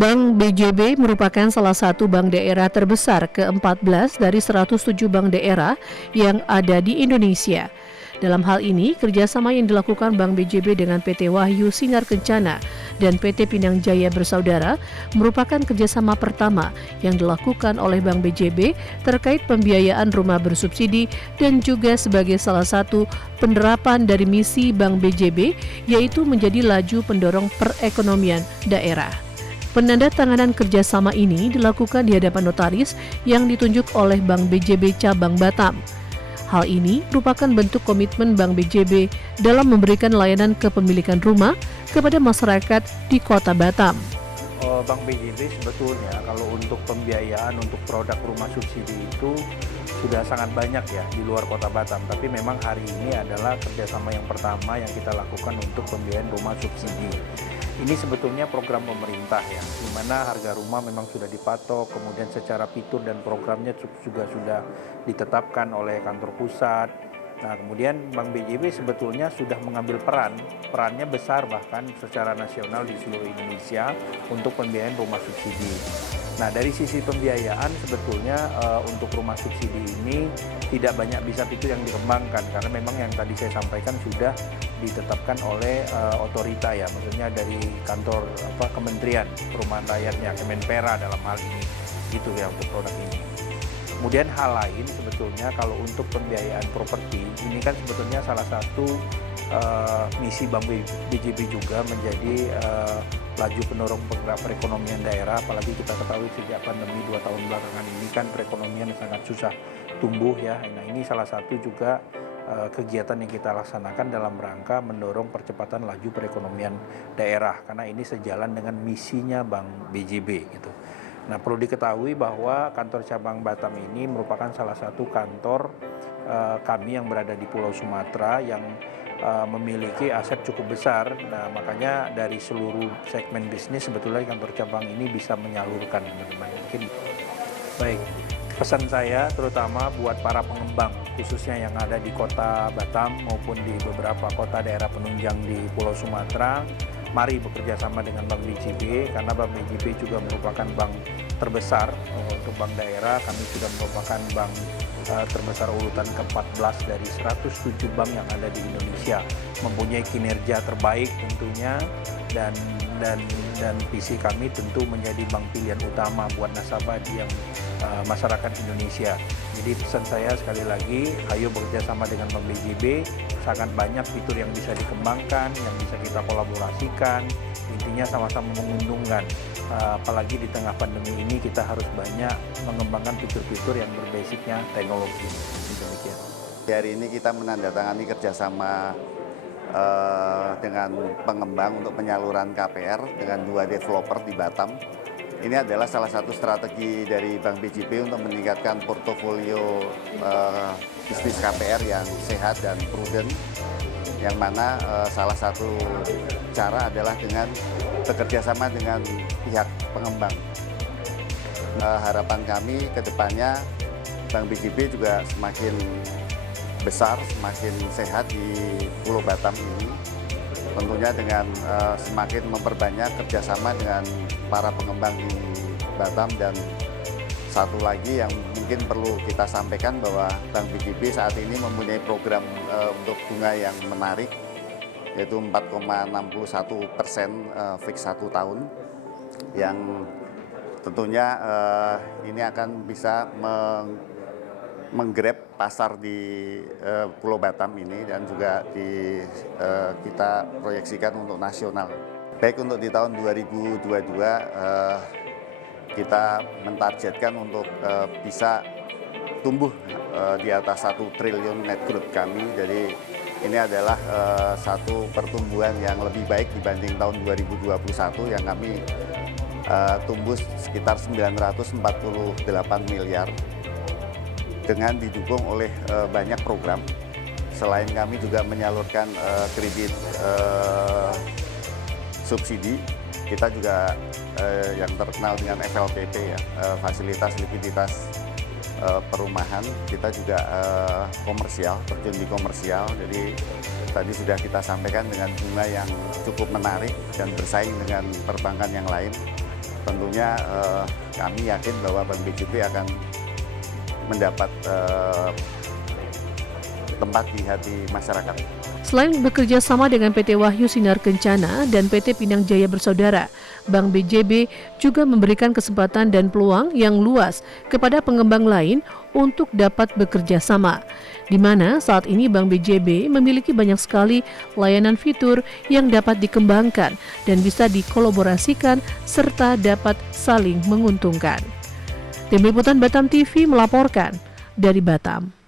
Bank BJB merupakan salah satu bank daerah terbesar ke-14 dari 107 bank daerah yang ada di Indonesia. Dalam hal ini, kerjasama yang dilakukan Bank BJB dengan PT Wahyu Sinar Kencana dan PT Pinang Jaya Bersaudara merupakan kerjasama pertama yang dilakukan oleh Bank BJB terkait pembiayaan rumah bersubsidi dan juga sebagai salah satu penerapan dari misi Bank BJB, yaitu menjadi laju pendorong perekonomian daerah. Penandatanganan kerjasama ini dilakukan di hadapan notaris yang ditunjuk oleh Bank BJB Cabang Batam. Hal ini merupakan bentuk komitmen Bank BJB dalam memberikan layanan kepemilikan rumah kepada masyarakat di Kota Batam. Bank BJB sebetulnya kalau untuk pembiayaan untuk produk rumah subsidi itu sudah sangat banyak ya di luar Kota Batam. Tapi memang hari ini adalah kerjasama yang pertama yang kita lakukan untuk pembiayaan rumah subsidi. Ini sebetulnya program pemerintah ya, di mana harga rumah memang sudah dipatok, kemudian secara fitur dan programnya juga sudah ditetapkan oleh kantor pusat. Nah, kemudian Bank BJB sebetulnya sudah mengambil perannya besar bahkan secara nasional di seluruh Indonesia untuk pembiayaan rumah subsidi. Nah, dari sisi pembiayaan sebetulnya untuk rumah subsidi ini tidak banyak bisa fitur yang dikembangkan karena memang yang tadi saya sampaikan sudah ditetapkan oleh otorita ya, maksudnya dari kantor Kementerian Perumahan Rakyatnya, Kemenpera dalam hal ini, gitu ya untuk produk ini. Kemudian hal lain sebetulnya kalau untuk pembiayaan properti, ini kan sebetulnya salah satu misi Bank BJB juga menjadi laju pendorong penggerak perekonomian daerah, apalagi kita ketahui sejak pandemi 2 tahun belakangan ini kan perekonomian sangat susah tumbuh ya. Nah, ini salah satu juga kegiatan yang kita laksanakan dalam rangka mendorong percepatan laju perekonomian daerah, karena ini sejalan dengan misinya Bank BJB gitu. Nah, perlu diketahui bahwa kantor cabang Batam ini merupakan salah satu kantor kami yang berada di Pulau Sumatera yang memiliki aset cukup besar. Nah, makanya dari seluruh segmen bisnis sebetulnya kantor cabang ini bisa menyalurkan mungkin. Baik, pesan saya terutama buat para pengembang khususnya yang ada di Kota Batam maupun di beberapa kota daerah penunjang di Pulau Sumatera, mari bekerja sama dengan Bank BJB karena Bank BJB juga merupakan bank terbesar untuk bank daerah. Kami sudah merupakan bank terbesar urutan ke-14 dari 107 bank yang ada di Indonesia, mempunyai kinerja terbaik tentunya dan visi kami tentu menjadi bank pilihan utama buat nasabah yang masyarakat Indonesia. Jadi pesan saya sekali lagi, ayo bekerja sama dengan Bank BJB, sangat banyak fitur yang bisa dikembangkan, yang bisa kita kolaborasikan, intinya sama-sama menguntungkan. Apalagi di tengah pandemi ini kita harus banyak mengembangkan fitur-fitur yang berbasicnya teknologi. Demikian. Hari ini kita menandatangani kerjasama dengan pengembang untuk penyaluran KPR dengan 2 developer di Batam. Ini adalah salah satu strategi dari Bank BJB untuk meningkatkan portofolio bisnis KPR yang sehat dan prudent, yang mana salah satu cara adalah dengan bekerja sama dengan pihak pengembang. Harapan kami ke depannya Bank BJB juga semakin besar, semakin sehat di Pulau Batam ini. Tentunya dengan semakin memperbanyak kerjasama dengan para pengembang di Batam. Dan satu lagi yang mungkin perlu kita sampaikan bahwa Bank BJB saat ini mempunyai program untuk bunga yang menarik, yaitu 4,61% fix 1 tahun, yang tentunya ini akan bisa menggrab pasar di Pulau Batam ini dan juga kita proyeksikan untuk nasional. Baik untuk di tahun 2022 kita mentargetkan untuk bisa tumbuh di atas 1 triliun net growth kami. Jadi ini adalah satu pertumbuhan yang lebih baik dibanding tahun 2021 yang kami tumbuh sekitar 948 miliar. Dengan didukung oleh banyak program. Selain kami juga menyalurkan kredit subsidi, kita juga yang terkenal dengan FLPP ya, fasilitas likuiditas perumahan, kita juga komersial, terjun di komersial. Jadi tadi sudah kita sampaikan dengan bunga yang cukup menarik dan bersaing dengan perbankan yang lain. tentunya kami yakin bahwa Bank BJB akan mendapat tempat di hati masyarakat. Selain bekerja sama dengan PT Wahyu Sinar Kencana dan PT Pinang Jaya Bersaudara, Bank BJB juga memberikan kesempatan dan peluang yang luas kepada pengembang lain untuk dapat bekerja sama, di mana saat ini Bank BJB memiliki banyak sekali layanan fitur yang dapat dikembangkan dan bisa dikolaborasikan serta dapat saling menguntungkan. Tim Liputan Batam TV melaporkan dari Batam.